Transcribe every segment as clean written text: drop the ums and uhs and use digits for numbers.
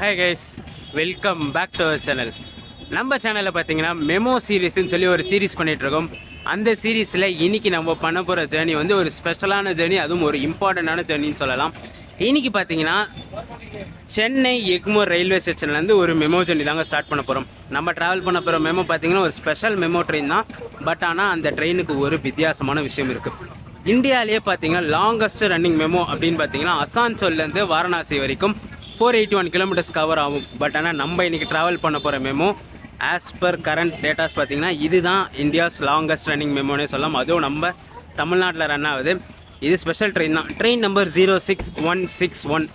Hi guys, welcome back to our channel. நம்ம சேனலில் பார்த்தீங்கன்னா மெமோ சீரீஸ்ன்னு சொல்லி ஒரு சீரீஸ் பண்ணிகிட்ருக்கோம். அந்த சீரீஸில் இன்றைக்கி நம்ம பண்ண போகிற ஜேர்னி வந்து ஒரு ஸ்பெஷலான ஜேர்னி, அதுவும் ஒரு இம்பார்ட்டண்ட்டான ஜேர்னின்னு சொல்லலாம். இன்றைக்கி பார்த்தீங்கன்னா சென்னை எக்மோர் ரயில்வே ஸ்டேஷன்லேருந்து ஒரு மெமோ ஜேர்னி தாங்க ஸ்டார்ட் பண்ண போகிறோம். நம்ம ட்ராவல் பண்ண போகிற மெமோ பார்த்தீங்கன்னா ஒரு ஸ்பெஷல் மெமோ ட்ரெயின் தான். பட் ஆனால் அந்த ட்ரெயினுக்கு ஒரு வித்தியாசமான விஷயம் இருக்குது. இந்தியாவிலேயே பார்த்தீங்கன்னா லாங்கஸ்ட் ரன்னிங் மெமோ அப்படின்னு பார்த்தீங்கன்னா அசான்சோல்லேருந்து வாரணாசி வரைக்கும் 481 கிலோமீட்டர்ஸ் கவர் ஆகும். பட் ஆனால் நம்ம இன்றைக்கி ட்ராவல் பண்ண போகிற memo as per current datas பார்த்தீங்கன்னா இதுதான் இந்தியாஸ் லாங்கஸ்ட் ரன்னிங் மெமோனே சொல்லலாம். அதுவும் நம்ம தமிழ்நாட்டில் ரன் ஆகுது. இது ஸ்பெஷல் ட்ரெயின் தான். Train number 06161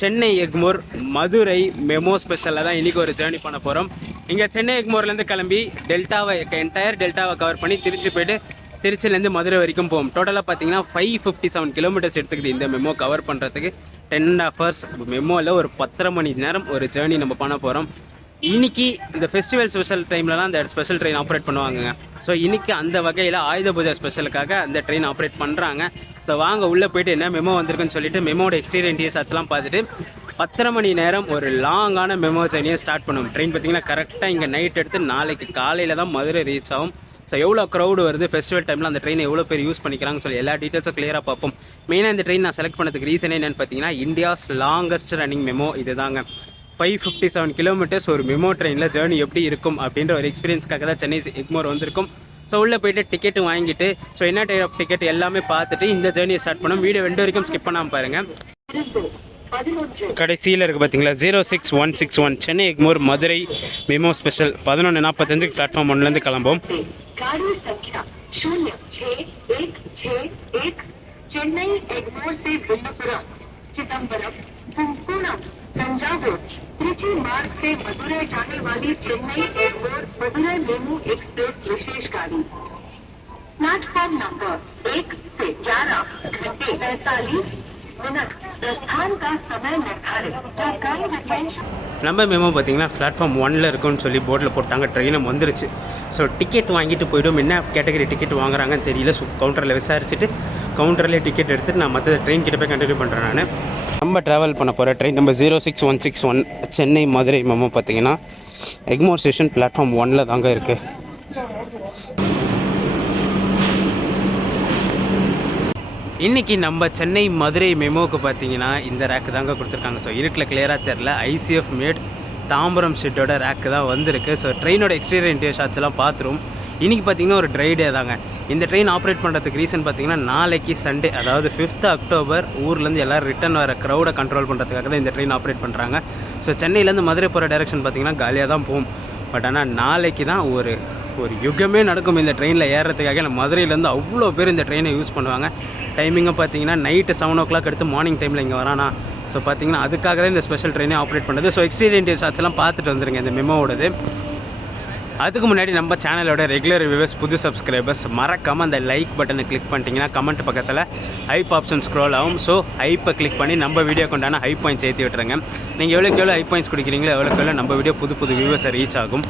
Chennai Egmore Madurai MEMU ஸ்பெஷலில் தான் இன்றைக்கி ஒரு ஜேர்னி பண்ண போகிறோம். இங்கே சென்னை எக்மோர்லேருந்து கிளம்பி என்டையர் டெல்டாவை கவர் பண்ணி திருச்சி போய்ட்டு திருச்சிலேருந்து மதுரை வரைக்கும் போகும். டோட்டலாக பார்த்தீங்கன்னா 557 கிலோமீட்டர்ஸ் எடுத்துக்கிது இந்த மெமோ கவர் பண்ணுறதுக்கு. 10 ஹவர்ஸ் மெமோவில் ஒரு 10.5 மணி நேரம் ஒரு ஜேர்னி நம்ம பண்ண போகிறோம். இன்றைக்கி இந்த ஃபெஸ்டிவல் ஸ்பெஷல் டைம்லலாம் அந்த ஸ்பெஷல் ட்ரெயின் ஆப்ரேட் பண்ணுவாங்க. ஸோ இன்றைக்கி அந்த வகையில் ஆயுத பூஜை ஸ்பெஷலுக்காக அந்த ட்ரெயின் ஆப்ரேட் பண்ணுறாங்க. ஸோ வாங்க உள்ளே போய்ட்டு என்ன மெமோ வந்திருக்குன்னு சொல்லிட்டு மெமோட எக்ஸ்பீரியன்ஸ் அதெல்லாம் பார்த்துட்டு 10.5 மணி நேரம் ஒரு லாங்கான மெமோ ஜேர்னியை ஸ்டார்ட் பண்ணுவோம். ட்ரெயின் பார்த்திங்கன்னா கரெக்டாக இங்கே நைட் எடுத்து நாளைக்கு காலையில் தான் மதுரை ரீச் ஆகும். ஸோ எவ்வளோ க்ரௌடு வருது, ஃபெஸ்டிவல் டைமில் அந்த ட்ரெயினை எவ்வளோ பேர் யூஸ் பண்ணிக்கிறாங்கன்னு சொல்லி எல்லா டீட்டெயில்ஸும் கிளியராக பார்ப்போம். மெயினாக இந்த ட்ரெயின் நான் செலக்ட் பண்ணதுக்கு ரீசன் என்னென்னு பார்த்தீங்கன்னா இந்தியாஸ் லாங்கஸ்ட் ரன்னிங் மெமோ இது தாங்க. 557 கிலோமீட்டர்ஸ் ஒரு மெமோ ட்ரெயினில் ஜேர்னி எப்படி இருக்கும் அப்படின்ற ஒரு எக்ஸ்பீரியன்ஸ்க்காக தான் சென்னை எக்மோர் வந்திருக்கும். ஸோ உள்ளே போய்ட்டு டிக்கெட்டு வாங்கிட்டு ஸோ என்ன டைப் ஆஃப் டிக்கெட் எல்லாமே பார்த்துட்டு இந்த ஜேர்னியை ஸ்டார்ட் பண்ணோம். வீடியோ 2 வரைக்கும் ஸ்கிப் பண்ணாமல் பாருங்கள். கடைசியில் இருக்குது பார்த்தீங்களா 06161 Chennai Egmore Madurai MEMU special 11:45 platform 1லேருந்து கிளம்பும். चेन्नई एग्मोर से विल्लुपुरम, चिदम्बरम, कुंकुणम, तंजावुर, त्रिची मार्ग से मदुरै जाने वाली चेन्नई एग्मोर मदुरै मेमू एक्सप्रेस विशेष गाड़ी प्लेटफॉर्म नंबर 1 से 11 घंटे 45 मिनट प्रस्थान का समय निर्धारित. நம்ம மெமோ பார்த்தீங்கன்னா பிளாட்ஃபார்ம் 1ல் இருக்குன்னு சொல்லி போர்டில் போட்டாங்க. ட்ரெயினும் வந்துருச்சு. ஸோ டிக்கெட் வாங்கிட்டு போய்டும். என்ன கேட்டகரி டிக்கெட் வாங்குறாங்கன்னு தெரியல. ஸோ கவுண்டரில் விசாரிச்சுட்டு கவுண்டர்லேயே டிக்கெட் எடுத்துகிட்டு நான் மற்ற ட்ரெயின் கிட்ட போய் கண்டினியூ பண்ணுறேன். நான் நம்ம ட்ராவல் பண்ண போகிற train number 06161 Chennai Madurai memo பார்த்தீங்கன்னா எக்மோர் ஸ்டேஷன் பிளாட்ஃபார்ம் 1ல் தாங்க இருக்குது. இன்றைக்கி நம்ம சென்னை மதுரை மெமோவுக்கு பார்த்தீங்கன்னா இந்த ரேக்கு தாங்க கொடுத்துருக்காங்க. ஸோ இருட்டில் கிளியராக தெரில. ஐசிஎஃப் மேட் தாம்பரம் ஷீட்டோட ரேக்கு தான் வந்திருக்கு. ஸோ ட்ரெயினோட எக்ஸ்டீரியர் ஷாட்ஸ் எல்லாம் பார்த்துரும். இன்றைக்கி பார்த்தீங்கன்னா ஒரு ட்ரை டே தாங்க. இந்த ட்ரெயின் ஆப்ரேட் பண்ணுறதுக்கு ரீசன் பார்த்தீங்கன்னா நாளைக்கு சண்டே, அதாவது 5th அக்டோபர் ஊர்லேருந்து எல்லோரும் ரிட்டன் வர க்ரௌடை கண்ட்ரோல் பண்ணுறதுக்காக தான் இந்த ட்ரெயின் ஆப்ரேட் பண்ணுறாங்க. ஸோ சென்னையிலேருந்து மதுரை போகிற டைரெக்ஷன் பார்த்தீங்கன்னா காலியாக தான் போகும். பட் ஆனால் நாளைக்கு தான் ஒரு யுகமே நடக்கும் இந்த ட்ரெயினில் ஏறுறதுக்காக. இல்லை மதுரையிலேருந்து அவ்வளோ பேர் இந்த ட்ரெயினை யூஸ் பண்ணுவாங்க. டைமிங்கும் பார்த்தீங்கன்னா நைட்டு 7 o'clock எடுத்து மார்னிங் டைமில் இங்கே வரானா. ஸோ பார்த்தீங்கன்னா அதுக்காக தான் இந்த ஸ்பெஷல் ட்ரெயினை ஆப்ரேட் பண்ணுறது. ஸோ எக்ஸ்பீரியன்ஸ் ஷாட்ஸ் எல்லாம் பார்த்துட்டு வந்துருங்க இந்த மெமோவோடது. அதுக்கு முன்னாடி நம்ம சேனலோட ரெகுலர் வியூவர்ஸ், புது சப்ஸ்கிரைபர்ஸ் மறக்காமல் அந்த லைக் பட்டனை கிளிக் பண்ணிட்டீங்கன்னா கமெண்ட் பக்கத்தில் ஹைப் ஆப்ஷன் ஸ்க்ரோல் ஆகும். ஸோ ஹைப்பை கிளிக் பண்ணி நம்ம வீடியோ கொண்டான ஹைப் பாயிண்ட்ஸ் ஏற்றி விட்டுருங்க. நீங்கள் எவ்வளோக்கு ஹைப் பாயிண்ட்ஸ் கொடுக்குறீங்களோ எவ்வளோக்கு நம்ம வீடியோ புது வியூவர்ஸை ரீச் ஆகும்.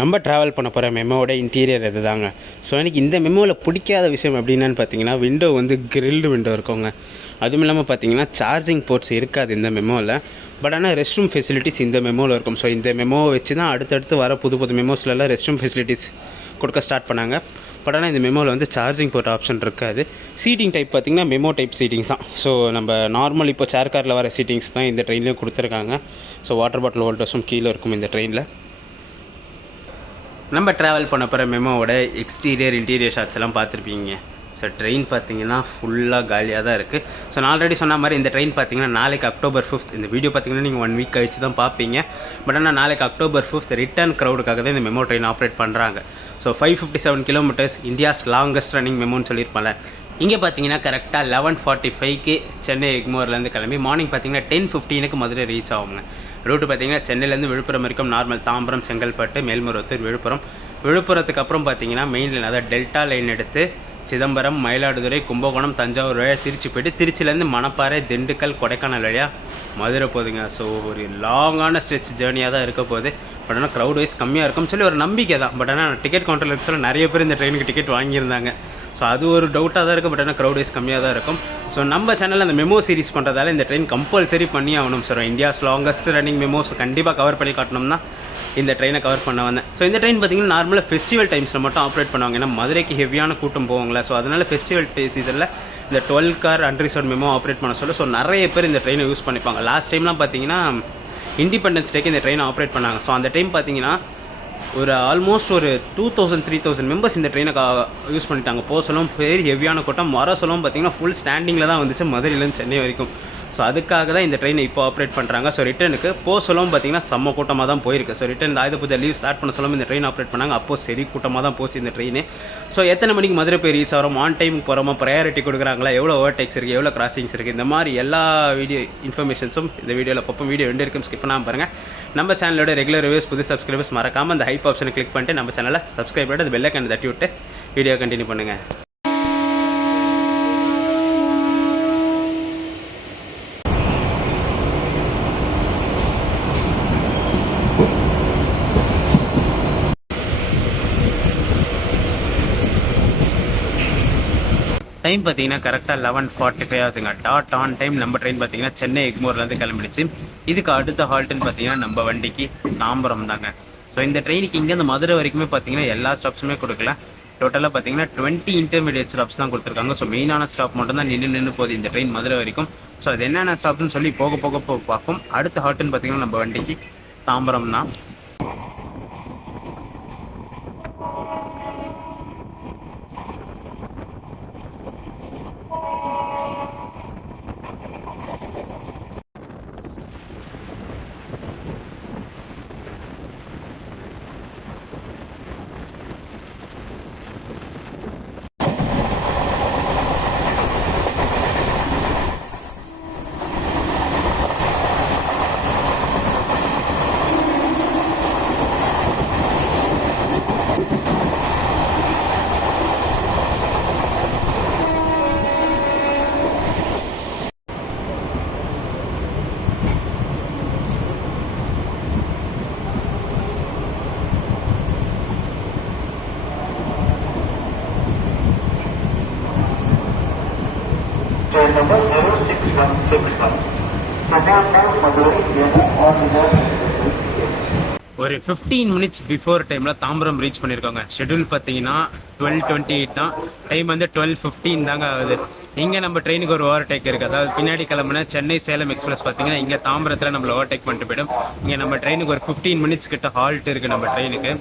நம்ம ட்ராவல் பண்ண போகிற மெமோவோட இன்டீரியர் இது தாங்க. ஸோ எனக்கு இந்த மெமோவில் பிடிக்காத விஷயம் எப்படின்னு பார்த்தீங்கன்னா விண்டோ வந்து கிரில்டு விண்டோ இருக்குங்க. அதுவும் இல்லாமல் பார்த்தீங்கன்னா சார்ஜிங் போர்ட்ஸ் இருக்காது இந்த மெமோவில். பட் ஆனால் ரெஸ்ட் ரூம் ஃபெசிலிட்டிஸ் இந்த மெமோவில் இருக்கும். ஸோ இந்த மெமோவை வச்சு தான் அடுத்தடுத்து வர புது மெமோஸ்லலாம் ரெஸ்ட் ரூம் ஃபெசிலிட்டிஸ் கொடுக்க ஸ்டார்ட் பண்ணாங்க. பட் ஆனால் இந்த மெமோவில் வந்து சார்ஜிங் போர்ட் ஆப்ஷன் இருக்காது. சீட்டிங் டைப் பார்த்திங்கன்னா மெமோ டைப் சீட்டிங்ஸ் தான். ஸோ நம்ம நார்மல் இப்போ சேர் காரில் வர சீட்டிங்ஸ் தான் இந்த ட்ரெயின்லேயும் கொடுத்துருக்காங்க. ஸோ வாட்டர் பாட்டில் ஹோல்டர்ஸும் கீழே இருக்கும் இந்த ட்ரெயினில். நம்ம ட்ராவல் பண்ண போகிற மெமோவோட இன்டீரியர் ஷாட்ஸ் எல்லாம் பார்த்துருப்பீங்க. ஸோ ட்ரெயின் பார்த்தீங்கன்னா ஃபுல்லாக காலியாக தான் இருக்குது. ஸோ நான் ஆல்ரெடி சொன்ன மாதிரி இந்த ட்ரெயின் பார்த்தீங்கன்னா நாளைக்கு October 5th, இந்த வீடியோ பார்த்தீங்கன்னா நீங்கள் 1 week கழிச்சு தான் பார்ப்பீங்க. பட் ஆனால் நாளைக்கு October 5th ரிட்டர்ன் க்ரௌடுக்காக தான் இந்த மெமோ ட்ரெயின் ஆப்ரேட் பண்ணுறாங்க. So 557 kilometres India's longest running மெமோன்னு சொல்லியிருப்பாங்க. இங்கே பார்த்தீங்கன்னா கரெக்டாக 11:45க்கு சென்னை எக்மோர்லேருந்து கிளம்பி மார்னிங் பார்த்தீங்கன்னா 10:15க்கு மதுரை ரீச் ஆகுங்க. ரூட்டு பார்த்தீங்கன்னா சென்னையிலேருந்து விழுப்புரம் வரைக்கும் நார்மல் தாம்பரம், செங்கல்பட்டு, மேல்மருவத்தூர், விழுப்புரம் விழுப்புரத்துக்கு அப்புறம் பார்த்தீங்கன்னா மெயின் லைன், அதாவது டெல்டா லைன் எடுத்து சிதம்பரம், மயிலாடுதுறை, கும்பகோணம், தஞ்சாவூர் வழியாக திருச்சி போய்ட்டு திருச்சியிலேருந்து மணப்பாறை, திண்டுக்கல், கொடைக்கானல் வழியாக மதுரை போகுதுங்க. ஸோ ஒரு லாங்கான ஸ்ட்ரெச் ஜேர்னியாக தான் இருக்க போகுது. பட் ஆனால் க்ரௌட் வைஸ் கம்மியாக இருக்கும்னு சொல்லி ஒரு நம்பிக்கை தான். பட் ஆனால் டிக்கெட் கவுண்டரில் இருக்கிற நிறைய பேர் இந்த ட்ரெயினுக்கு டிக்கெட் வாங்கியிருந்தாங்க. ஸோ அது ஒரு டவுட்டாக தான் இருக்குது. பட் ஆனால் க்ரௌட் வைஸ் கம்மியாக தான் இருக்கும். ஸோ நம்ம சேனலில் அந்த மெமோ சீரிஸ் பண்ணுறதால இந்த ட்ரெயின் கம்பல்சரி பண்ணி ஆகணும் sir. India's longest running memo. So கண்டிப்பாக கவர் பண்ணி காட்டணும்னா இந்த ட்ரெயினை கவர் பண்ண வந்தேன். ஸோ இந்த ட்ரெயின் பார்த்தீங்கன்னா நார்மலாக ஃபெஸ்டிவல் டைம்ஸில் மட்டும் ஆப்ரேட் பண்ணுவாங்க. ஏன்னா மதுரைக்கு ஹெவியான கூட்டம் போவாங்களே. ஸோ அதனால் ஃபெஸ்டிவல் சீசனில் இந்த 12 கார் அன்ரிசர்வ் மெமோ ஆப்ரேட் பண்ண சொல்ல ஸோ நிறைய பேர் இந்த ட்ரெயினை யூஸ் பண்ணிப்பாங்க. லாஸ்ட் டைம்லாம் பார்த்தீங்கன்னா இண்டிபெண்டன்ஸ் டேக்கு இந்த ட்ரெயினை ஆப்ரேட் பண்ணாங்க. ஸோ அந்த டைம் பார்த்தீங்கன்னா ஒரு ஆல்மோஸ்ட் ஒரு 2000-3000 மெம்பர்ஸ் இந்த ட்ரெயினை யூஸ் பண்ணிட்டாங்க. போக சொல்லவும் பெரிய ஹெவியான கூட்டம், வர சொல்லவும் பார்த்தீங்கன்னா ஃபுல் ஸ்டாண்டிங்கில் தான் வந்துச்சு மதுரையிலேருந்து சென்னை வரைக்கும். ஸோ அதுக்காக தான் இந்த ட்ரெயினை இப்போ ஆப்ரேட் பண்ணுறாங்க. ஸோ ரிட்டனுக்கு போக சொல்லவும் பார்த்தீங்கன்னா செம்ம கூட்டமாக தான் போயிருக்கு. ஸோ ரிட்டன் இந்த ஆயுத பூஜை லீவ் ஸ்டார்ட் பண்ண சொல்லவும் இந்த ட்ரெயின் ஆப்ரேட் பண்ணாங்க. அப்போது சரி கூட்டமாக தான் போச்சு இந்த ட்ரெயின். ஸோ எத்தனை மணிக்கு மதுரை போய் ரீச் ஆகிறோம், ஆன் டைமுக்கு போகிறோமா, ப்ரையாரிட்டி கொடுக்குறாங்களா, எவ்வளோ ஓவர்டேக்ஸ் இருக்குது, எவ்வளோ கிராசிங்ஸ் இருக்குது, இந்த மாதிரி எல்லா வீடியோ இன்ஃபர்மேஷன்ஸும் இந்த வீடியோவில் பக்கம் வீடியோ எண்டு இருக்கும், ஸ்கிப் பண்ணாமல் பாருங்கள். நம்ம சேனலோட ரெகுலர் ரிவ்யூஸ், புது சப்ஸ்கிரைபர்ஸ் மறக்காமல் அந்த ஹைப் ஆப்ஷனை கிளிக் பண்ணிட்டு நம்ம சேனலை சப்ஸ்கிரைப் பண்ணிட்டு அது பெல் ஐக்கானை தட்டி விட்டு வீடியோ கண்டினியூ பண்ணுங்கள். டைம் பார்த்தீங்கன்னா கரெக்டாக 11:45 ஆச்சுங்க. டாட் ஆன் டைம் நம்ம ட்ரெயின் பார்த்தீங்கன்னா சென்னை எக்மோர்லேருந்து கிளம்பிடுச்சு. இதுக்கு அடுத்த ஹால்ட்டுன்னு பார்த்தீங்கன்னா நம்ம வண்டிக்கு தாம்பரம் தாங்க. ஸோ இந்த ட்ரெயினுக்கு இங்கேருந்து மதுரை வரைக்குமே பார்த்தீங்கன்னா எல்லா ஸ்டாப்ஸுமே கொடுக்கல. டோட்டலாக பார்த்தீங்கன்னா 20 இன்டர்மீடியட் ஸ்டாப்ஸ் தான் கொடுத்துருக்காங்க. ஸோ மெயினான ஸ்டாப் மட்டும் தான் நின்று போகுது இந்த ட்ரெயின் மதுரை வரைக்கும். ஸோ அது என்னென்ன ஸ்டாப்னு சொல்லி போக பார்ப்போம். அடுத்த ஹால்ட்டுன்னு பார்த்தீங்கன்னா நம்ம வண்டிக்கு தாம்பரம் தான். train number 06161. Samyapur, Madurai, Yemu on reserve. ஒரு 15 மினிட்ஸ் பிஃபோர் டைமில் தாம்பரம் ரீச் பண்ணியிருக்காங்க. ஷெட்யூல் பார்த்தீங்கன்னா 12:28 தான். டைம் வந்து 12:15 தாங்க ஆகுது. இங்கே நம்ம ட்ரெயினுக்கு ஒரு ஓவர்டேக் இருக்குது. அதாவது பின்னாடி கிளம்புனா சென்னை சேலம் எக்ஸ்பிரஸ் பார்த்தீங்கன்னா இங்கே தாம்பரத்தில் நம்மளை ஓவர்டேக் பண்ணிட்டு போயிடும். இங்கே நம்ம ட்ரெயினுக்கு ஒரு 15 மினிட்ஸ் கிட்ட ஹால்ட் இருக்குது நம்ம ட்ரெயினுக்கு.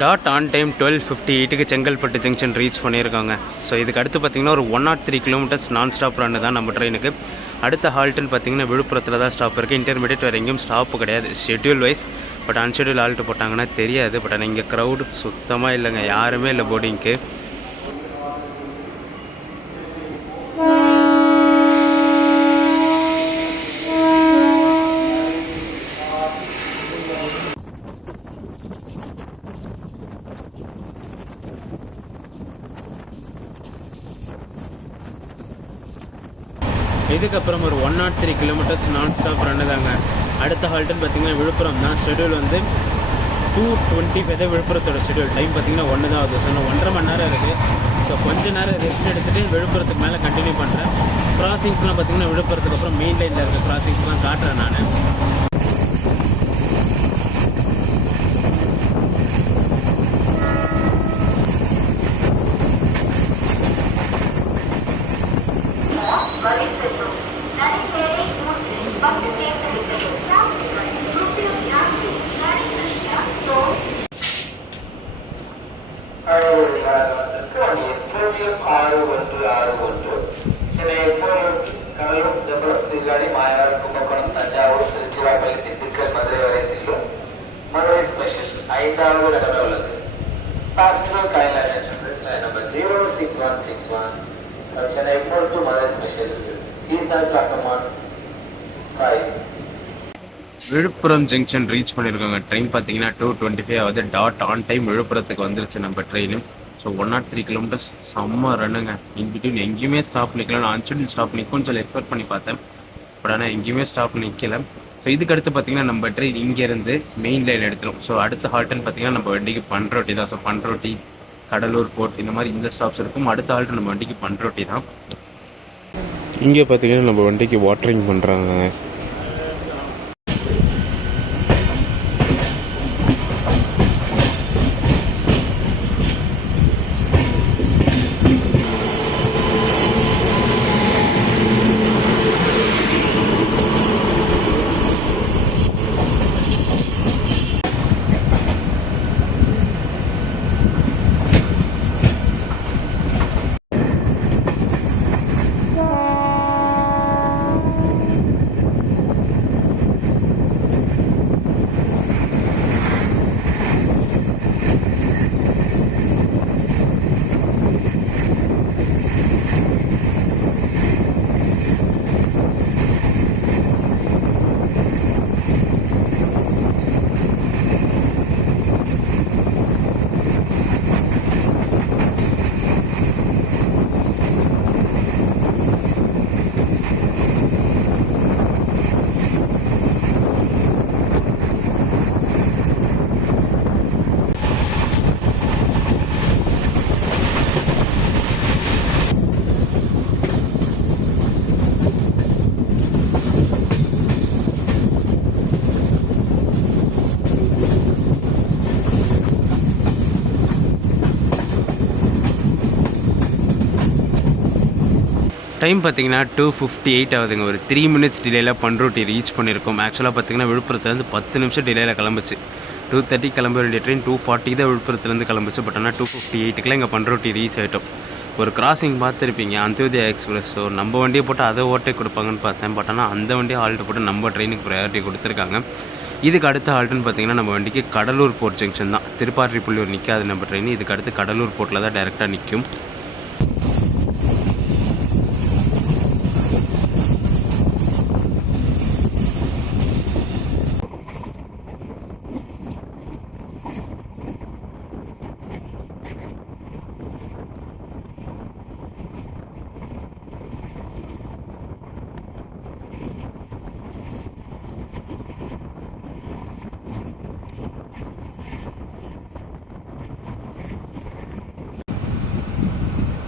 டாட் ஆன் டைம் 12:58க்கு செங்கல்பட்டு ஜங்ஷன் ரீச் பண்ணியிருக்காங்க. ஸோ இதுக்கு அடுத்து பார்த்திங்கன்னா ஒரு 103 கிலோமீட்டர்ஸ் நான் ஸ்டாப் ரன்னு தான் நம்ம ட்ரெயினுக்கு. அடுத்த ஹால்ட்டுன்னு பார்த்தீங்கன்னா விழுப்புரத்தில் தான் ஸ்டாப் இருக்குது. இன்டர்மீடியட் வேறு எங்கேயும் ஸ்டாப்பு கிடையாது ஷெட்யூல் வைஸ். பட் அன்ஷெட்யூல் ஹால்ட்டு போட்டாங்கன்னா தெரியாது. பட் ஆனால் இங்கே க்ரௌடு சுத்தமாக இல்லைங்க, யாருமே இல்லை போர்டிங்க்கு. இதுக்கப்புறம் ஒரு 103 கிலோமீட்டர்ஸ் நான் ஸ்டாப் ரன்னு தாங்க. அடுத்த ஹால்ட்டுன்னு பார்த்தீங்கன்னா விழுப்புரம் தான். ஷெட்யூல் வந்து 2:25 தான் விழுப்புரத்தோட ஷெட்யூல். டைம் பார்த்தீங்கன்னா 1 தான் ஆகுது. ஸோ இன்னும் 1.5 மணி நேரம் இருக்குது. ஸோ கொஞ்ச நேரம் ரெஸ்ட் எடுத்துகிட்டு விழுப்புரத்துக்கு மேலே கண்டினியூ பண்ணுறேன். கிராசிங்ஸ்லாம் பார்த்தீங்கன்னா விழுப்புரத்துக்கு அப்புறம் மெயின் லைனில் இருக்க கிராசிங்ஸ்லாம் காட்டுறேன் நான். சென்னை கடலூர் சிதம்பரம் சீர்காழி மாயவரம் கும்பகோணம் தஞ்சாவூர் திருச்சிராப்பள்ளி திண்டுக்கல் மதுரை வரை செல்லும் மதுரை ஸ்பெஷல் 5வது கடமை உள்ளது. Passenger kindly attention to train number 06161 from Chennai Airport to Madurai Special. These are platform 5. Villupuram junction reach பண்ணியிருக்காங்க. ட்ரெயின் பார்த்தீங்கன்னா 2:25 ஆகுது. டாட் ஆன் டைம் விழுப்புரத்துக்கு வந்துருச்சு நம்ம ட்ரெயின். ஸோ 103 கிலோமீட்டர்ஸ் செம்ம ரன்னுங்க. இன்பிட்வீன் எங்கேயுமே ஸ்டாப் நிற்கல. நான் அன்ஷெட்யூல் ஸ்டாப் நிற்கும்னு சொல்லி எக்ஸ்பெக்ட் பண்ணி பார்த்தேன். பட் ஆனால் எங்கேயுமே ஸ்டாப் நிற்கல. ஸோ இதுக்கு அடுத்து பார்த்தீங்கன்னா நம்ம ட்ரெயின் இங்கேருந்து மெயின் லைன் எடுத்துரும். ஸோ அடுத்த ஹால்ட்டுன்னு பார்த்தீங்கன்னா நம்ம வண்டிக்கு பண்ருட்டி தான். ஸோ பண்ருட்டி, கடலூர் போர்ட் இந்த மாதிரி இந்த ஸ்டாப்ஸ் இருக்கும். அடுத்த ஹால்ட்டு நம்ம வண்டிக்கு பண்ருட்டி தான். இங்கே பார்த்தீங்கன்னா நம்ம வண்டிக்கு வாட்டரிங் பண்ணுறாங்க. டைம் பார்த்தீங்கன்னா 2:58 ஆகுதுங்க. ஒரு 3 மினிட்ஸ் டிலேயில் பண்ருட்டி ரீச் பண்ணியிருக்கோம். ஆக்சுவலாக பார்த்தீங்கன்னா விழுப்புரத்துலேருந்து 10 நிமிஷம் டிலேயில் கிளம்புச்சு. 2:30 கிளம்ப வேண்டிய ட்ரெயின் 2:40 தான் விழுப்புரத்துலேருந்து கிளம்புச்சு. பட் ஆனால் 2:58க்குலாம் இங்கே பண்ருட்டி ரீச் ஆகிட்டோம். ஒரு கிராசிங் பார்த்துருப்பீங்க, அந்தியோதயா எக்ஸ்பிரஸ். ஸோ நம்ம வண்டியை போட்டு அதை ஓட்டே கொடுப்பாங்கன்னு பார்த்தேன். பட் ஆனால் அந்த வண்டியை ஹால்ட்டு போட்டு நம்ம ட்ரெயினுக்கு ப்ரையாரிட்டி கொடுத்துருக்காங்க. இதுக்கு அடுத்த ஹால்ட்டுன்னு பார்த்தீங்கன்னா நம்ம வண்டிக்கு கடலூர் போர்ட் ஜங்ஷன் தான். திருப்பாற்றிப்புள்ளியூர் நிற்காது நம்ம ட்ரெயின். இதுக்கு அடுத்து கடலூர் போர்ட்டில் தான் டைரெக்டாக நிற்கும்.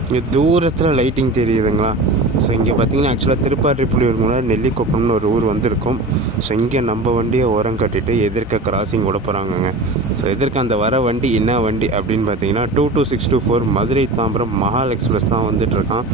இங்கே தூரத்தில் லைட்டிங் தெரியுதுங்களா? ஸோ இங்கே பார்த்தீங்கன்னா ஆக்சுவலாக திருப்பாற்றிப்புள்ளியூர் முன்னாடி நெல்லிக்குப்பம்னு ஒரு ஊர் வந்திருக்கும். ஸோ இங்கே நம்ம வண்டியை ஓரம் கட்டிட்டு எதிர்க்க கிராசிங் விட போகிறாங்கங்க. ஸோ எதிர்க்க அந்த வர வண்டி என்ன வண்டி அப்படின்னு பார்த்தீங்கன்னா 22624 மதுரை தாம்பரம் மஹால் எக்ஸ்பிரஸ் தான் வந்துட்டுருக்கான்.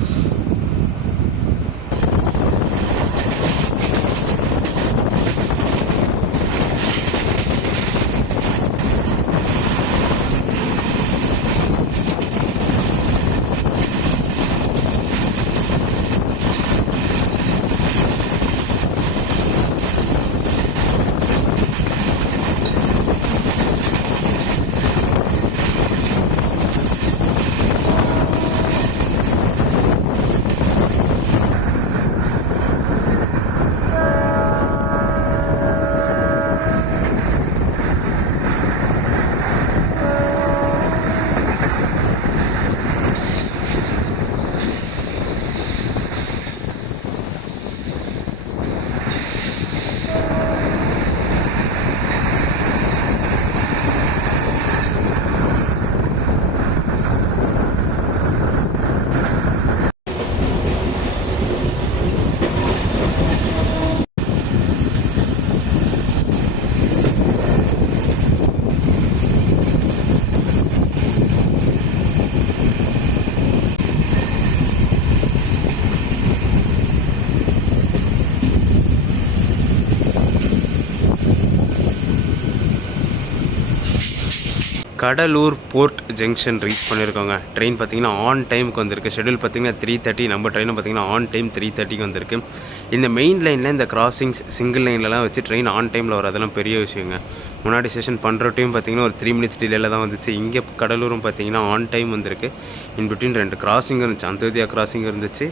கடலூர் போர்ட் ஜங்ஷன் ரீச் பண்ணியிருக்கோங்க. ட்ரெயின் பார்த்திங்கன்னா ஆன் டைமுக்கு வந்திருக்கு. ஷெடியூல் பார்த்திங்கன்னா 3:30, நம்ம ட்ரெயினும் பார்த்திங்கன்னா ஆன் டைம் 3:30க்கு வந்திருக்கு. இந்த மெயின் லைனில் இந்த கிராசிங்ஸ் சிங்கிள் லைன்லலாம் வச்சு ட்ரெயின் ஆன் டைமில் வரதெல்லாம் பெரிய விஷயங்க. முன்னாடி செஷன் பண்ணுறட்டையும் பார்த்திங்கன்னா ஒரு 3 minutes டிலேயில் தான் வந்துச்சு. இங்கே கடலூரும் பார்த்திங்கன்னா ஆன் டைம் வந்திருக்கு. இன்பிட்வீன் 2 கிராசிங் இருந்துச்சு. அந்தோதியா கிராசிங் இருந்துச்சு,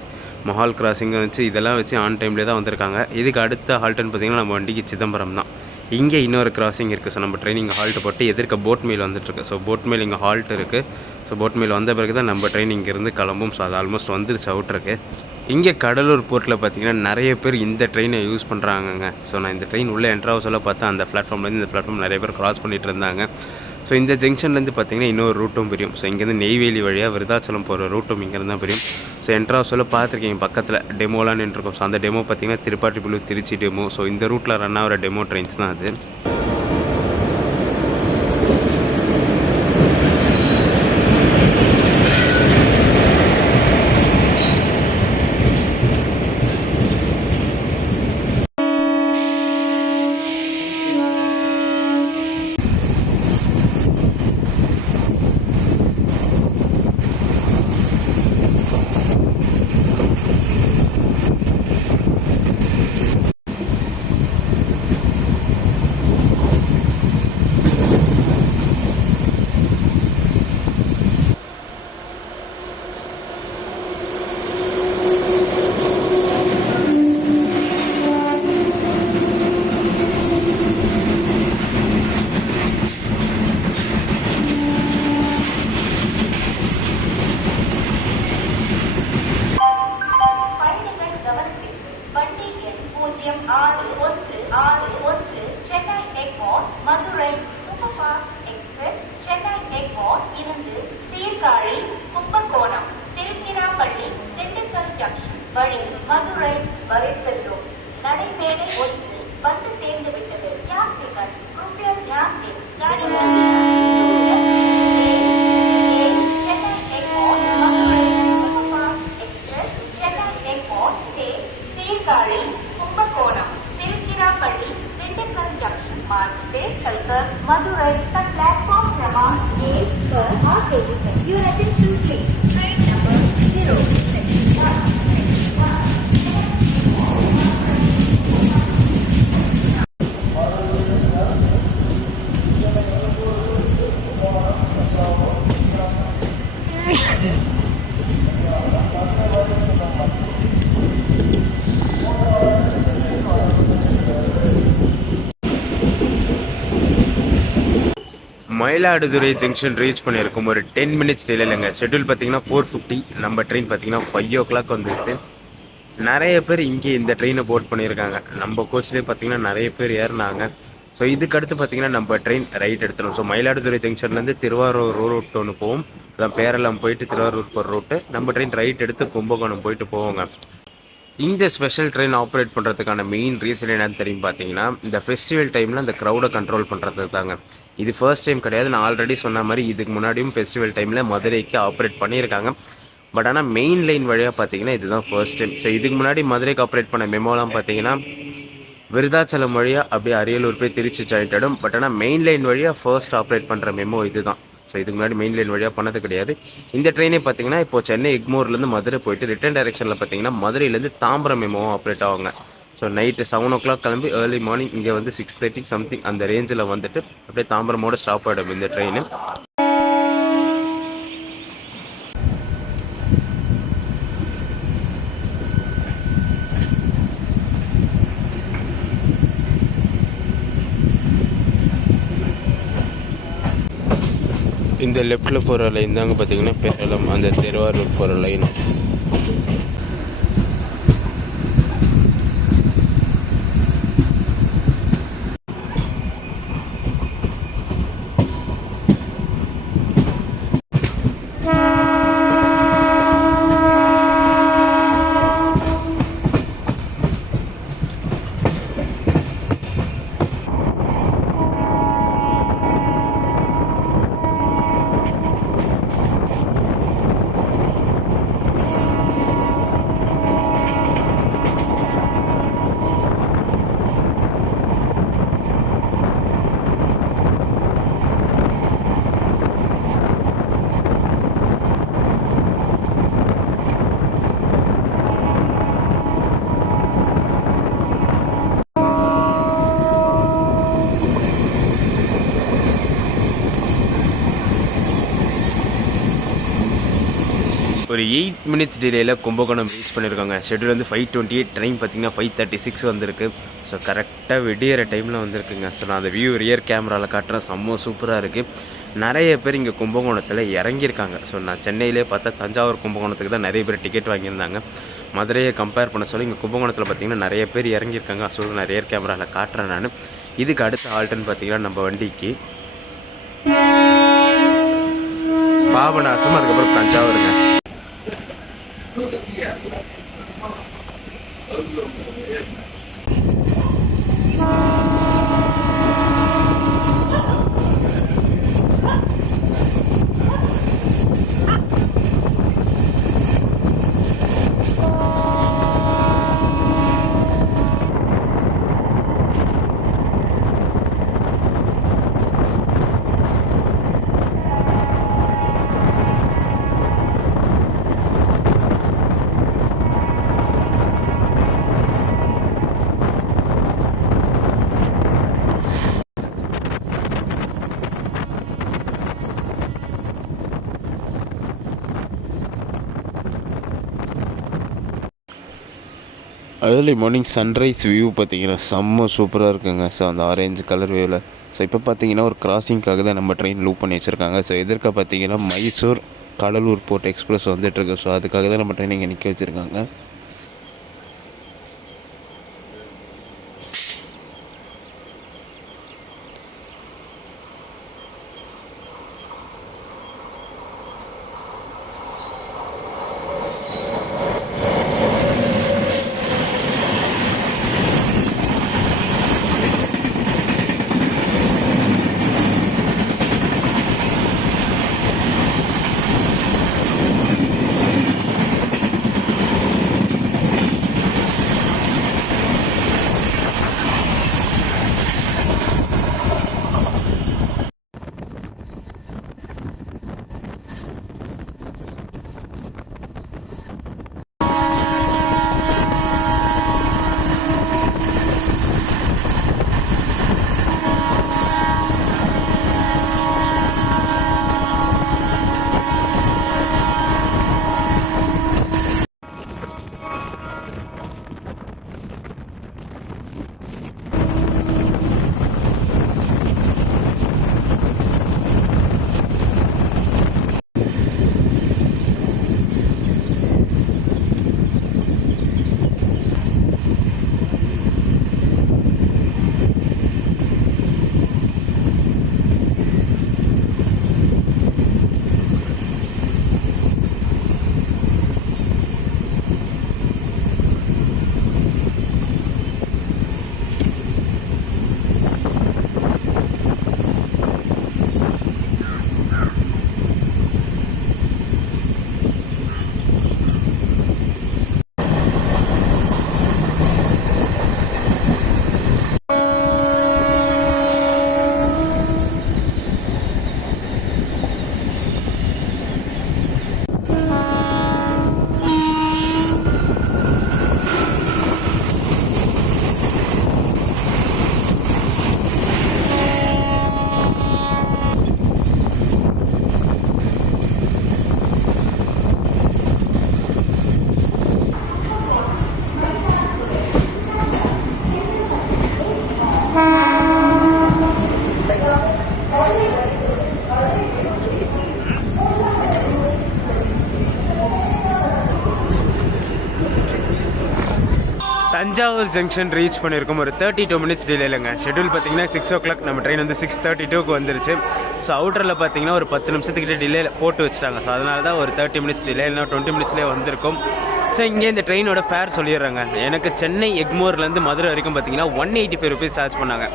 மஹால் கிராசிங் இருந்துச்சு. இதெல்லாம் வச்சு ஆன் டைம்லேயே தான் வந்திருக்காங்க. இதுக்கு அடுத்த ஹால்ட்டுன்னு பார்த்திங்கன்னா நம்ம வண்டிக்கு சிதம்பரம் தான். இங்கே இன்னொரு கிராசிங் இருக்குது. ஸோ நம்ம ட்ரெயின் இங்கே ஹால்ட்டு போட்டு எதிர்க்க போட் மேல் வந்துட்டுருக்கு. ஸோ போட் மேல் இங்கே ஹால்ட் இருக்குது. ஸோ போட் மேல் வந்த பிறகு தான் நம்ம ட்ரெயின் இங்கேருந்து கிளம்பும். ஸோ அது ஆல்மோஸ்ட் வந்துருச்சு அவுட்ருக்கு. இங்கே கடலூர் போர்ட்டில் பார்த்திங்கன்னா நிறைய பேர் இந்த ட்ரெயினை யூஸ் பண்ணுறாங்கங்க. ஸோ நான் இந்த ட்ரெயின் உள்ளே என்ட்ராக சொல்ல பார்த்தா அந்த பிளாட்ஃபார்ம்லேருந்து இந்த பிளாட்ஃபார்ம் நிறைய பேர் கிராஸ் பண்ணிகிட்டு இருந்தாங்க. ஸோ இந்த ஜங்ஷன்லேருந்து பார்த்திங்கன்னா இன்னொரு ரூட்டும் பிரியும். ஸோ இங்கேருந்து நெய்வேலி வழியாக விருதாச்சலம் போகிற ரூட்டும் இங்கேருந்து தான் பிரியும். ஸோ என்ட்ரா சொல்ல பார்த்துருக்கீங்க பக்கத்தில் டெமோலாம் நின்றுருக்கும். ஸோ அந்த டெமோ பார்த்திங்கன்னா திருப்பாட்டிப்புலூர் திருச்சி டெமோ. ஸோ இந்த ரூட்டில் ரன் ஆகிற டெமோ ட்ரெயின்ஸ் தான் அது. Madurai at platform number 8 per RKB. Your attention please. Train number 061. Mayiladuthurai junction reach பண்ணியிருக்கோம். ஒரு 10 minutes டிலே இல்லைங்க. ஷெட்யூல் பார்த்தீங்கன்னா 4:50, நம்ம ட்ரெயின் பார்த்தீங்கன்னா 5 o'clock வந்துருச்சு. நிறைய பேர் இங்கே இந்த ட்ரெயினை போர்ட் பண்ணியிருக்காங்க. நம்ம கோச்லேயே பார்த்தீங்கன்னா நிறைய பேர் ஏறினாங்க. ஸோ இதுக்கடுத்து பார்த்தீங்கன்னா நம்ம ட்ரெயின் ரைட் எடுத்துடும். ஸோ மயிலாடுதுறை ஜங்ஷன்லேருந்து திருவாரூர் ரூட் ஒன்று போவோம். அதான் பேரளம் போயிட்டு திருவாரூர் போகிற ரூட்டு. நம்ம ட்ரெயின் ரைட் எடுத்து கும்பகோணம் போயிட்டு போவோங்க. இந்த ஸ்பெஷல் ட்ரெயின் ஆப்ரேட் பண்ணுறதுக்கான மெயின் ரீசன் என்னன்னு தெரியும் பார்த்தீங்கன்னா, இந்த ஃபெஸ்டிவல் டைமில் அந்த க்ரௌடை கண்ட்ரோல் பண்ணுறது தாங்க. இது ஃபர்ஸ்ட் டைம் கிடையாது. நான் ஆல்ரெடி சொன்ன மாதிரி இதுக்கு முன்னாடியும் ஃபெஸ்டிவல் டைமில் மதுரைக்கு ஆப்ரேட் பண்ணியிருக்காங்க. பட் ஆனால் மெயின் லைன் வழியாக பார்த்தீங்கன்னா இதுதான் ஃபர்ஸ்ட் டைம். ஸோ இதுக்கு முன்னாடி மதுரைக்கு ஆப்ரேட் பண்ண மெமோலாம் பார்த்தீங்கன்னா விருதாச்சலம் வழியாக அப்படியே அரியலூர் போய் திருச்சி ஜாயிண்ட் ஆகிடும். பட் ஆனால் மெயின் லைன் வழியாக ஃபர்ஸ்ட் ஆப்ரேட் பண்ணுற மெமோ இது தான். ஸோ இதுக்கு முன்னாடி மெயின் லைன் வழியாக பண்ணது கிடையாது. இந்த ட்ரெயினே பார்த்தீங்கன்னா இப்போ சென்னை எக்மோர்லேருந்து மதுரை போயிட்டு ரிட்டர்ன் டைரெக்ஷனில் பார்த்தீங்கன்னா மதுரையிலேருந்து தாம்பரம் மெமோவும் ஆப்ரேட் ஆகுங்க. ஸோ நைட்டு 7 o'clock கிளம்பி ஏர்லி மார்னிங் இங்கே வந்து 6:30 சம்திங் அந்த ரேஞ்சில் வந்துட்டு அப்படியே தாம்பரமோட ஸ்டாப் ஆகிடும் இந்த ட்ரெயின். இந்த லெஃப்டில் போகிற லைன் தாங்க பார்த்தீங்கன்னா பேரளம் அந்த திருவாரூர் போகிற லைன். ஒரு 8 மினிட்ஸ் டிலேயில் கும்பகோணம் ரீச் பண்ணியிருக்காங்க. ஷெட்யூல் வந்து 5:28, ட்ரெயின் பார்த்திங்கன்னா 5:36 வந்திருக்கு. ஸோ கரெக்டாக விடியற டைமில் வந்திருக்குங்க. ஸோ நான் அந்த வியூ ரியர் கேமராவில் காட்டுறேன். செம்ம சூப்பராக இருக்குது. நிறைய பேர் இங்கே கும்பகோணத்தில் இறங்கியிருக்காங்க. ஸோ நான் சென்னையிலே பார்த்தா தஞ்சாவூர் கும்பகோணத்துக்கு தான் நிறைய பேர் டிக்கெட் வாங்கியிருந்தாங்க. மதுரையை கம்பேர் பண்ண சொல்லி இங்கே கும்பகோணத்தில் பார்த்திங்கன்னா நிறைய பேர் இறங்கியிருக்காங்க. ஸோ நான் ரியர் கேமராவில் காட்டுறேன் நான். இதுக்கு அடுத்த ஆல்ட்டுன்னு பார்த்திங்கன்னா நம்ம வண்டிக்கு பாபநாசம், அதுக்கப்புறம் தஞ்சாவூருங்க. ஏர்லி மார்னிங் சன்ரைஸ் வியூ பார்த்திங்கன்னா செம்ம சூப்பராக இருக்குங்க. ஸோ அந்த ஆரஞ்சு கலர் வியூவில். ஸோ இப்போ பார்த்திங்கன்னா ஒரு கிராசிங்காக தான் நம்ம ட்ரெயின் லூப் பண்ணி வச்சுருக்காங்க. ஸோ எதிர்க்க பார்த்திங்கன்னா மைசூர் கடலூர் போர்ட் எக்ஸ்பிரஸ் வந்துட்டுருக்கு. ஸோ அதுக்காக தான் நம்ம ட்ரெயின் இங்கே நிற்க வச்சுருக்காங்க. தஞ்சாவூர் ஜங்ஷன் ரீச் பண்ணியிருக்கோம். ஒரு 32 மினிட்ஸ் டிலேலங்க. ஷெட்யூல் பார்த்தீங்கன்னா 6 o'clock, நம்ம ட்ரெயின் வந்து 6:32க்கு வந்துருச்சு. ஸோ அவுட்டரில் பார்த்தீங்கன்னா ஒரு 10 நிமிஷத்துக்கிட்ட டிலே போட்டு வச்சுட்டாங்க. ஸோ அதனால தான் ஒரு 30 மினிட்ஸ் டிலே, இல்லைனா 20 மினிட்ஸ்லேயே வந்திருக்கும். ஸோ இங்கே இந்த ட்ரெயினோட ஃபேர் சொல்லிடுறாங்க. எனக்கு சென்னை எக்மோர்லேருந்து மதுரை வரைக்கும் பார்த்தீங்கன்னா 185 rupees சார்ஜ் பண்ணாங்க.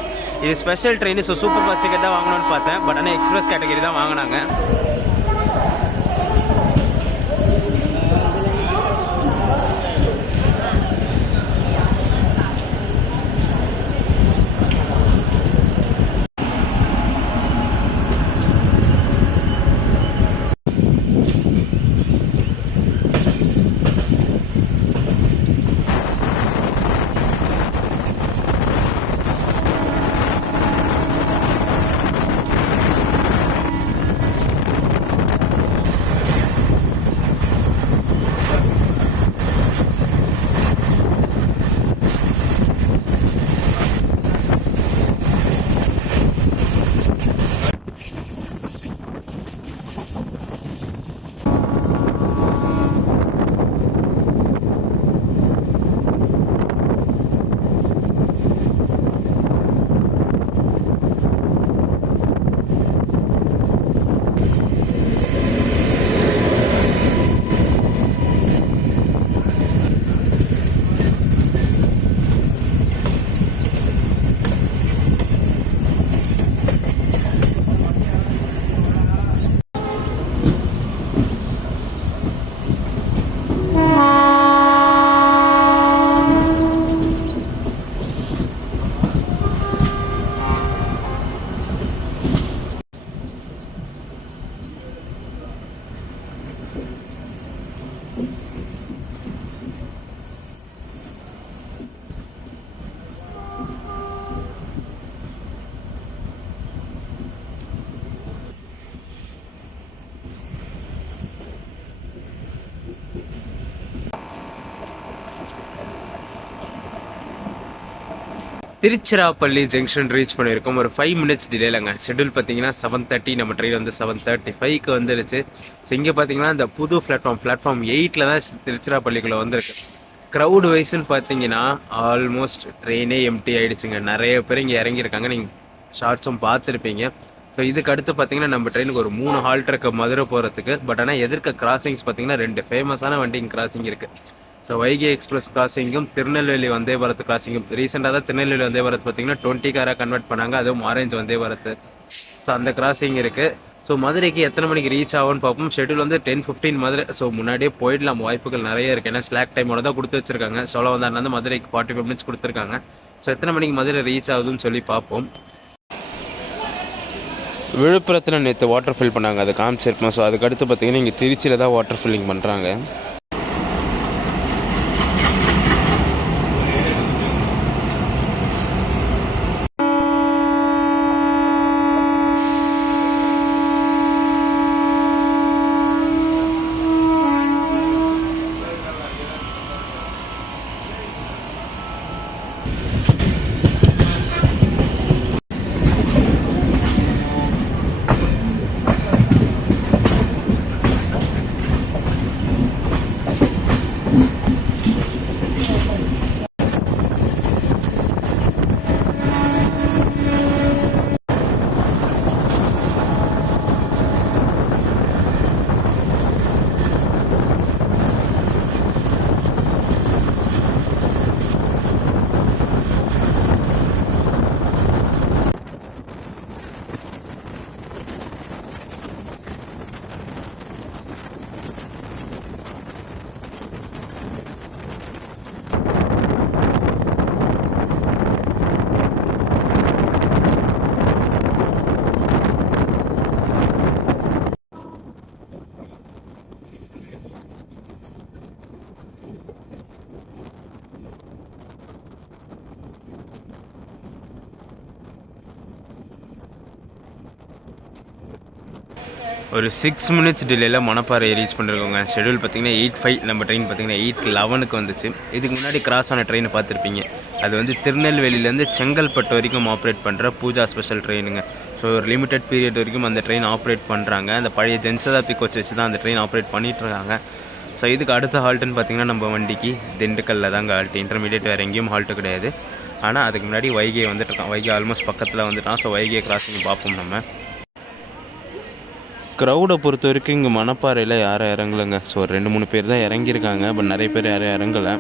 இது special train. So super fast ticket தான் வாங்கணும்னு பார்த்தேன். பட் ஆனால் எக்ஸ்பிரஸ் கேட்டகரி தான் வாங்கினாங்க. திருச்சிராப்பள்ளி ஜங்ஷன் ரீச் பண்ணியிருக்கோம். ஒரு 5 மினிட்ஸ் டிலேலங்க. ஷெட்யூல் பார்த்தீங்கன்னா 7:30, நம்ம ட்ரெயின் வந்து 7:35க்கு வந்துருச்சு. ஸோ இங்கே பார்த்தீங்கன்னா இந்த புது பிளாட்ஃபார்ம் 8ல் தான் திருச்சிராப்பள்ளிக்குள்ளே வந்திருக்கு. க்ரௌட் வைஸ்ன்னு பார்த்தீங்கன்னா ஆல்மோஸ்ட் ட்ரெயினே எம்டி ஆகிடுச்சுங்க. நிறைய பேர் இங்கே இறங்கியிருக்காங்க, நீங்கள் ஷார்ட்ஸும் பார்த்துருப்பீங்க. ஸோ இதுக்கு அடுத்து பார்த்தீங்கன்னா நம்ம ட்ரெயினுக்கு ஒரு 3 ஹால்ட் இருக்கு மதுரை போகிறதுக்கு. பட் ஆனால் எதிர்க்க கிராசிங்ஸ் பார்த்தீங்கன்னா 2 ஃபேமஸான வண்டிங்க கிராசிங் இருக்குது. So Vaigai express கிராசிங்கும் Tirunelveli Vande Bharat கிராசிங்கும். ரீசெண்டாக தான் திருநெல்வேலி வந்தே பாரத் பார்த்தீங்கன்னா 20 காராக கன்வெர்ட் பண்ணாங்க, அதுவும் ஆரஞ்ச் வந்தே பாரத். ஸோ அந்த கிராசிங் இருக்குது. ஸோ மதுரைக்கு எத்தனை மணிக்கு ரீச் ஆகும்னு பார்ப்போம். ஷெட்யூல் வந்து 10:15 மதுரை. ஸோ முன்னாடியே போயிடலாம், வாய்ப்புகள் நிறைய இருக்குது. ஏன்னா ஸ்லாக் டைமோட தான் கொடுத்து வச்சிருக்காங்க. சோழ வந்தாருன்னா மதுரைக்கு 45 மினிட்ஸ் கொடுத்துருக்காங்க. ஸோ எத்தனை மணிக்கு மதுரை ரீச் ஆகுதுன்னு சொல்லி பார்ப்போம். விழுப்புரத்தில் நேற்று வாட்டர் ஃபில் பண்ணாங்க, அதை காமிச்சிருப்போம். ஸோ அதுக்கடுத்து பார்த்தீங்கன்னா இங்கே திருச்சியில் தான் வாட்டர் ஃபில்லிங் பண்ணுறாங்க. ஒரு 6 மினிட்ஸ் டிலேயில் மணப்பாறை ரீச் பண்ணிருக்கோங்க. ஷெட்யூல் பார்த்தீங்கன்னா 8:05, நம்ம ட்ரெயின் பார்த்தீங்கன்னா 8:11க்கு வந்துச்சு. இதுக்கு முன்னாடி கிராஸ் ஆன ட்ரெயினை பார்த்துருப்பீங்க. அது வந்து திருநெல்வேலியிலேருந்து செங்கல்பட்டு வரைக்கும் ஆப்ரேட் பண்ணுற பூஜா ஸ்பெஷல் ட்ரெயினுங்க. ஸோ ஒரு லிமிடெட் பீரியட் வரைக்கும் அந்த ட்ரெயின் ஆப்ரேட் பண்ணுறாங்க. அந்த பழைய ஜன்சதாப்தி கோச் வச்சு தான் அந்த ட்ரெயின் ஆப்ரேட் பண்ணிகிட்ருக்காங்க. ஸோ இதுக்கு அடுத்த ஹால்ட்டுன்னு பார்த்தீங்கன்னா நம்ம வண்டிக்கு திண்டுக்கல்லில் தாங்க ஹால்ட்டு. இன்டர்மீடியட் வேறு எங்கேயும் ஹால்ட்டு கிடையாது. ஆனால் அதுக்கு முன்னாடி வைகை வந்துட்டுருக்கான். வைகை ஆல்மோஸ்ட் பக்கத்தில் வந்துட்டான். ஸோ வைகை கிராசிங் பார்ப்போம். நம்ம க்ரௌடை பொறுத்த வரைக்கும் இங்கே மணப்பாறையில் யாரும் இறங்கலைங்க. ஸோ 2-3 பேர் தான் இறங்கியிருக்காங்க. பட் நிறைய பேர் யாரும் இறங்கலை.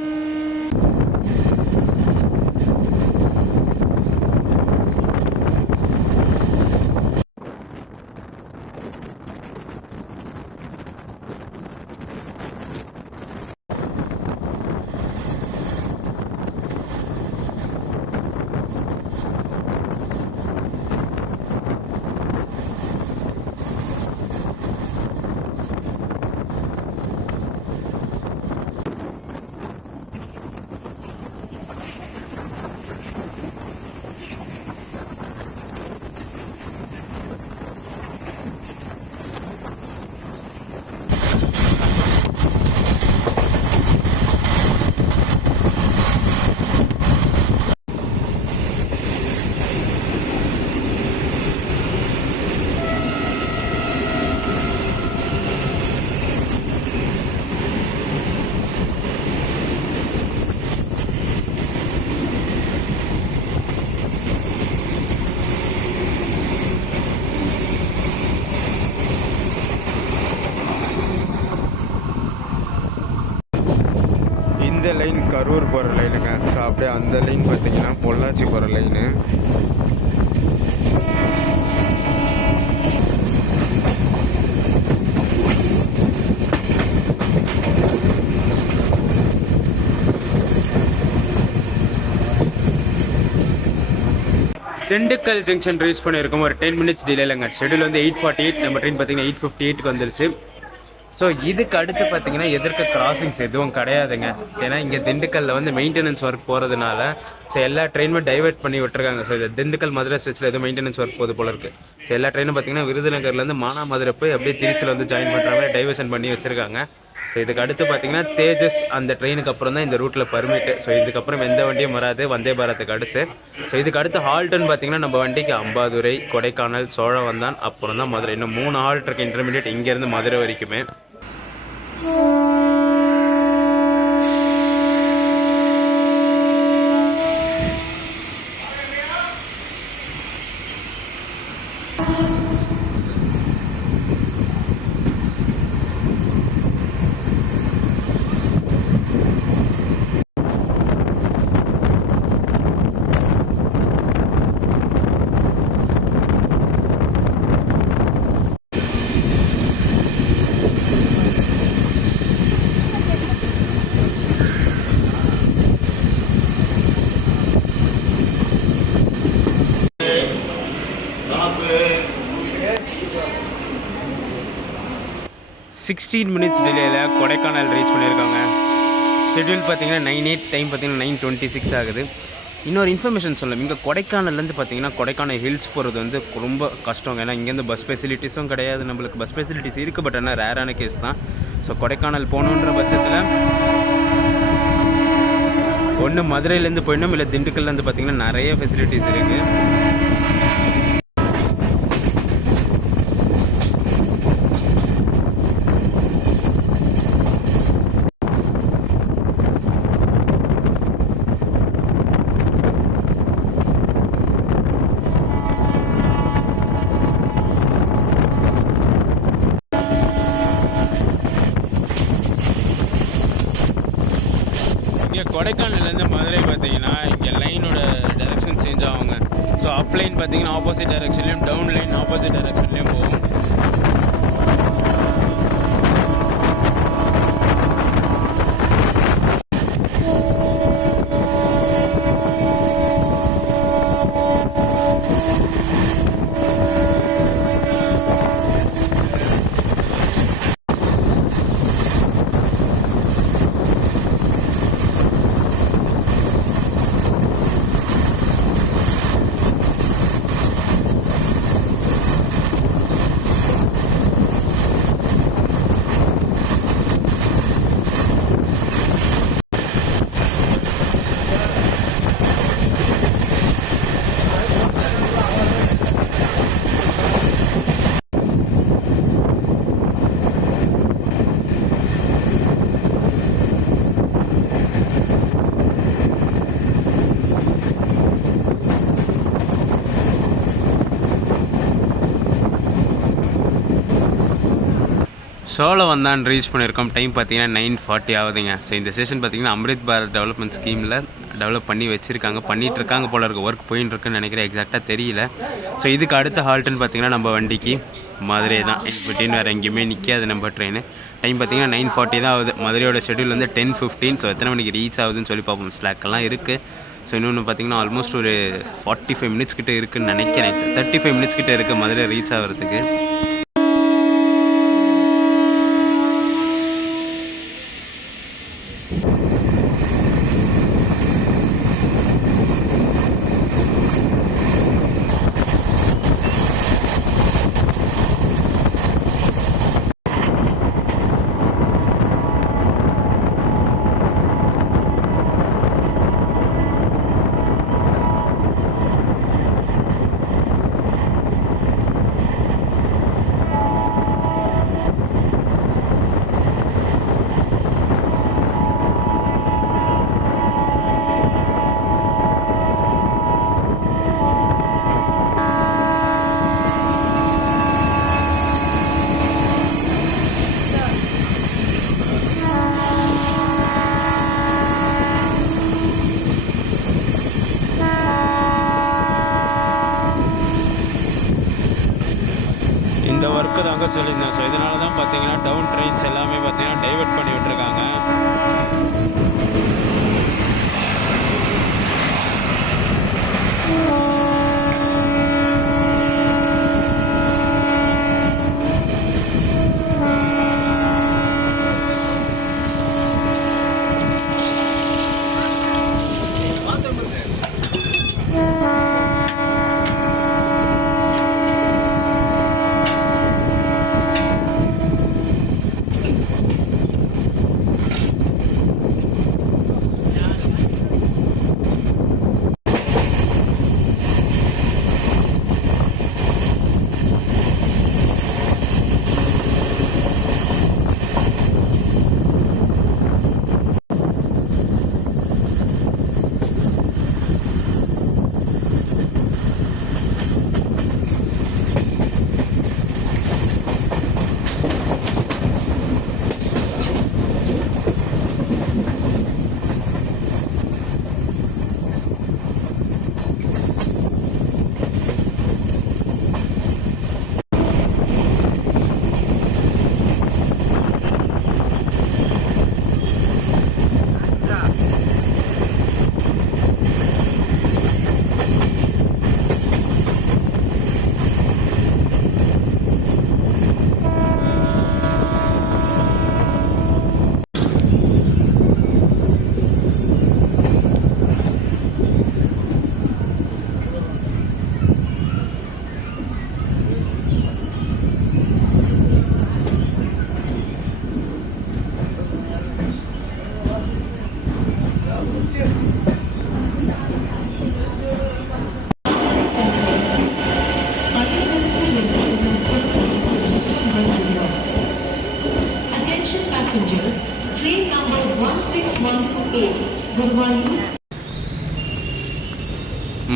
இந்த லைன் கரூர் போகிற லைனுங்க. ஸோ அப்படியே அந்த லைன் பார்த்தீங்கன்னா பொள்ளாச்சி போகிற லைனு. திண்டுக்கல் ஜங்ஷன் ரீச் பண்ணியிருக்கோம். ஒரு 10 மினிட்ஸ் டிலேலங்க. ஷெட்யூல் வந்து 8:48, நம்ம ட்ரெயின் பார்த்தீங்கன்னா 8:58க்கு வந்துருச்சு. ஸோ இதுக்கு அடுத்து பார்த்தீங்கன்னா எதிர்க்க கிராசிங்ஸ் எதுவும் கிடையாதுங்க. ஏன்னா இங்கே திண்டுக்கல்லில் வந்து மெயின்டெனன்ஸ் ஒர்க் போகிறதுனால ஸோ எல்லா ட்ரெயினுமே டைவெர்ட் பண்ணி விட்டுருக்காங்க. ஸோ இது திண்டுக்கல் மதுரை ஸ்டேச்சில் எதுவும் மெயின்டெனன்ஸ் ஒர்க் போகுது போல இருக்குது. ஸோ எல்லா ட்ரெயினும் பார்த்தீங்கன்னா விருதுநகர்லேருந்து மானாமதுரை போய் அப்படியே திருச்சியில் வந்து ஜாயின் பண்ணுற மாதிரி டைவர்ஷன் பண்ணி வச்சுருக்காங்க. ஸோ இதுக்கு அடுத்து பார்த்தீங்கன்னா தேஜஸ் அந்த ட்ரெயினுக்கு அப்புறம் தான் இந்த ரூட்டில் பர்மிட்டு. ஸோ இதுக்கப்புறம் எந்த வண்டியும் வராது வந்தே பாரத்துக்கு அடுத்து. ஸோ இதுக்கு அடுத்து ஹால்ட்டுன்னு பார்த்தீங்கன்னா நம்ம வண்டிக்கு அம்பாதுரை, கொடைக்கானல், சோழவந்தான், அப்புறம் தான் மதுரை. இன்னும் 3 ஹால்ட் இருக்குது இன்டர்மீடியட் இங்கேருந்து மதுரை வரைக்குமே. சிக்ஸ்டீன் மினிட்ஸ் டிலேயில் கொடைக்கானல் ரீச் பண்ணியிருக்காங்க. ஷெட்யூல் பார்த்தீங்கன்னா 9:08, டைம் பார்த்தீங்கன்னா 9:26 ஆகுது. இன்னொரு இன்ஃபர்மேஷன் சொல்லலாம், இங்கே கொடைக்கானல்லேருந்து பார்த்தீங்கன்னா கொடைக்கானல் ஹில்ஸ் போகிறது வந்து ரொம்ப கஷ்டம். ஏன்னா இங்கேருந்து பஸ் ஃபெசிலிட்டிஸும் கிடையாது. நம்மளுக்கு பஸ் ஃபெசிலிட்டிஸ் இருக்குது, பட் ஆனால் ரேரான கேஸ் தான். ஸோ கொடைக்கானல் போகணுன்ற பட்சத்தில் ஒன்று மதுரையிலேருந்து போயிடணும், இல்லை திண்டுக்கல்லேருந்து பார்த்தீங்கன்னா நிறைய ஃபெசிலிட்டிஸ் இருக்குது. இங்கே கொடைக்கானல்லேருந்து மதுரை பார்த்தீங்கன்னா இங்கே லைனோட டைரெக்ஷன் சேஞ்ச் ஆகுங்க. ஸோ அப் லைன் பார்த்தீங்கன்னா ஆப்போசிட் டைரெக்ஷன்லேயும், டவுன் லைன் ஆப்போசிட் டைரெக்ஷன்லேயும் போகும். சோழவந்தான் ரீச் பண்ணியிருக்கோம். டைம் பார்த்தீங்கன்னா 9:40 ஆகுதுங்க. ஸோ இந்த ஸ்டேஷன் பார்த்தீங்கன்னா அம்ரித் பாரத் டெவலப்மெண்ட் ஸ்கீமில் டெவலப் பண்ணி வச்சுருக்காங்க, பண்ணிகிட்ருக்காங்க போல இருக்குது. ஒர்க் போயின்னு இருக்குன்னு நினைக்கிறேன், எக்ஸாக்டாக தெரியல. ஸோ இதுக்கு அடுத்த ஹால்ட்டுன்னு பார்த்தீங்கன்னா நம்ம வண்டிக்கு மதுரை தான். இப்படின்னு வேறு எங்கேயுமே நிற்காது நம்ம ட்ரெயின். டைம் பார்த்தீங்கன்னா 9:40 தான் ஆகுது. மதுரையோட ஷெட்யூல் வந்து 10:15. ஸோ எத்தனை மணிக்கு ரீச் ஆகுதுன்னு சொல்லி பார்ப்போம். ஸ்லாக்கெல்லாம் இருக்குது. ஸோ இன்னொன்று பார்த்தீங்கன்னா ஆல்மோஸ்ட் ஒரு 45 மினிட்ஸ் கிட்டே இருக்குதுன்னு நினைக்கிறேன். 35 மினிட்ஸ் கிட்டே இருக்குது மதுரை ரீச் ஆகிறதுக்கு. இந்த ஒர்க்கு தாங்க சொல்லியிருந்தேன். ஸோ இதனால தான் பார்த்தீங்கன்னா டவுன் ட்ரெயின்ஸ் எல்லாமே பார்த்தீங்கன்னா டைவர்ட் பண்ணி விட்டுருக்காங்க.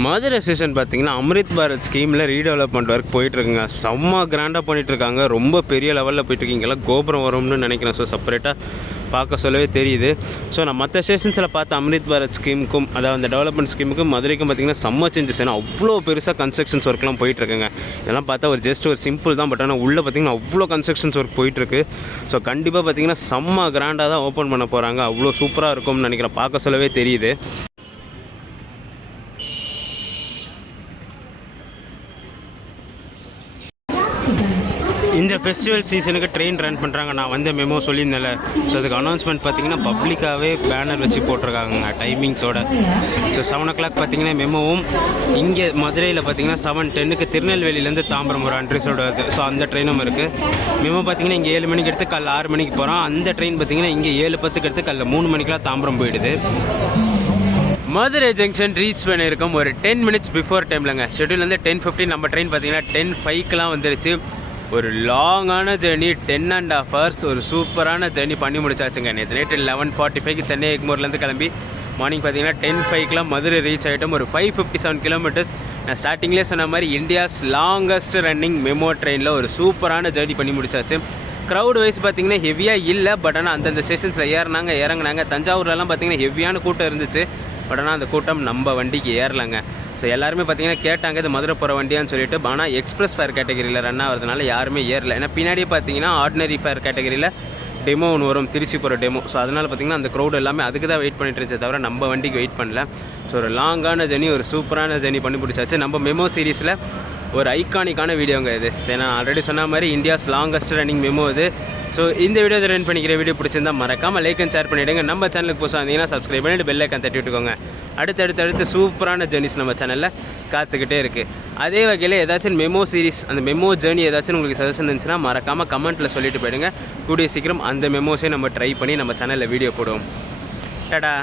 மதுரை ஸ்டேஷன் பார்த்தீங்கன்னா அம்ரித் பாரத் ஸ்கீமில் ரீடெவலப்மெண்ட் ஒர்க் போயிட்டுருக்குங்க. செம்ம கிராண்டாக பண்ணிகிட்ருக்காங்க. ரொம்ப பெரிய லெவலில் போயிட்டுருக்கீங்களா, கோபுரம் வரும்னு நினைக்கிறேன். ஸோ செப்பரேட்டாக பார்க்க சொல்லவே தெரியுது. ஸோ நான் மற்ற ஸ்டேஷன்ஸில் பார்த்த அம்ரித் பாரத் ஸ்கீமுக்கும் அதாவது அந்த டெவலப்மெண்ட் ஸ்கீமுக்கும் மதுரைக்கும் பார்த்திங்கன்னா செம்ம சேஞ்சஸ். ஏன்னா அவ்வளோ பெருசாக கன்ஸ்ட்ரக்ஷன்ஸ் ஒர்க்லாம் போயிட்டுருக்குங்க. இதெல்லாம் பார்த்தா ஒரு ஜஸ்ட் ஒரு சிம்பிள் தான், பட் ஆனால் உள்ளே பார்த்திங்கன்னா அவ்வளோ கன்ஸ்ட்ரக்ஷன்ஸ் ஒர்க் போயிட்டுருக்கு. ஸோ கண்டிப்பாக பார்த்திங்கன்னா செம்ம கிராண்டாக தான் ஓப்பன் பண்ண போகிறாங்க. அவ்வளோ சூப்பராக இருக்கும்னு நினைக்கிறேன், பார்க்க சொல்லவே தெரியுது. இந்த ஃபெஸ்டிவல் சீசனுக்கு ட்ரெயின் ரன் பண்ணுறாங்க. நான் வந்து மெமோ சொல்லியிருந்தேன்ல. ஸோ அதுக்கு அனௌன்ஸ்மெண்ட் பார்த்தீங்கன்னா பப்ளிக்காகவே பேனர் வச்சு போட்டிருக்காங்க டைமிங்ஸோட. ஸோ 7 o'clock பார்த்தீங்கன்னா மெமோவும், இங்கே மதுரையில் பார்த்தீங்கன்னா 7:10 திருநெல்வேலியிலேருந்து தாம்பரம் ஒரு அன்ட்ரிஸோட வருது. ஸோ அந்த ட்ரெயினும் இருக்குது. மெமோ பார்த்தீங்கன்னா இங்கே 7 மணிக்கு எடுத்து காலைல 6 மணிக்கு போகிறோம். அந்த ட்ரெயின் பார்த்தீங்கன்னா இங்கே 7:10 எடுத்து காலைல 3 மணிக்கெலாம் தாம்பரம் போயிடுது. மதுரை ஜங்ஷன் ரீச் பண்ணியிருக்கோம் ஒரு 10 minutes பிஃபோர் டைம்லங்க. ஷெட்யூல் வந்து 10:15. நம்ம ட்ரெயின் பார்த்தீங்கன்னா 10:05 வந்துருச்சு. ஒரு லாங்கான ஜேர்னி 10.5 hours ஒரு சூப்பரான ஜேர்னி பண்ணி முடிச்சாச்சுங்க. நேற்று நைட்டு 11:45 சென்னை எக்மோர்லேருந்து கிளம்பி மார்னிங் பார்த்தீங்கன்னா 10:05 மதுரை ரீச் ஆகிட்டோம். ஒரு 557 kilometers. நான் ஸ்டார்டிங்லேயே சொன்ன மாதிரி இந்தியாஸ் லாங்கஸ்ட் ரன்னிங் மெமோ ட்ரெயினில் ஒரு சூப்பரான ஜேர்னி பண்ணி முடிச்சாச்சு. க்ரௌட் வைஸ் பார்த்தீங்கன்னா ஹெவியாக இல்லை, பட் ஆனால் அந்தந்த ஸ்டேஷன்ஸில் இறங்குனாங்க. தஞ்சாவூர்லலாம் பார்த்தீங்கன்னா ஹெவியான கூட்டம் இருந்துச்சு, பட் ஆனால் அந்த கூட்டம் நம்ம வண்டிக்கு ஏறலைங்க. ஸோ எல்லாருமே பார்த்தீங்கன்னா கேட்டாங்க இது மதுரை போகிற வண்டியான்னு சொல்லிட்டு. ஆனால் எக்ஸ்பிரஸ் ஃபேர் கேட்டகரியில் ரன் ஆகிறதுனால யாருமே ஏறல. ஏன்னா பின்னாடியே பார்த்தீங்கன்னா ஆர்டினரி ஃபேர் கேட்டகரியில் டெமோ ஒன்று வரும், திருச்சி போகிற டெமோ. ஸோ அதனால் பார்த்தீங்கன்னா அந்த க்ரௌட் எல்லாமே அதுக்கு தான் வெயிட் பண்ணிட்டு இருந்துச்சு, தவிர நம்ம வண்டிக்கு வெயிட் பண்ணல. ஸோ ஒரு லாங்கான ஜர்னி, ஒரு சூப்பரான ஜர்னி பண்ணி பிடிச்சாச்சு. நம்ம மெமோ சீரீஸில் ஒரு ஐகானிக்கான வீடியோங்க இது. சரி, நான் ஆல்ரெடி சொன்ன மாதிரி இந்தியாஸ் லாங்கஸ்ட் ரன்னிங் மெமோ இது. ஸோ இந்த வீடியோ ரன் பண்ணிக்கிற வீடியோ பிடிச்சிருந்தா மறக்காமல் லைக் அண்ட் ஷேர் பண்ணிவிடுங்க. நம்ம சேனலுக்கு புதுசாக வந்தீங்கன்னா சப்ஸ்கிரைப் பண்ணிவிட்டு பெல் ஐக்கான் தட்டி விட்டுக்கோங்க. அடுத்து சூப்பரான ஜர்னிஸ் நம்ம சேனலில் காத்துக்கிட்டே இருக்குது. அதே வகையில் ஏதாச்சும் மெமோ சீரிஸ், அந்த மெமோ ஜேர்னி ஏதாச்சும் உங்களுக்கு சஜஷன் இருந்துச்சுன்னா மறக்காமல் கமெண்ட்டில் சொல்லிட்டு போயிடுங்க. கூடிய சீக்கிரம் அந்த மெமோஸே நம்ம ட்ரை பண்ணி நம்ம சேனலில் வீடியோ போடுவோம். டாடா.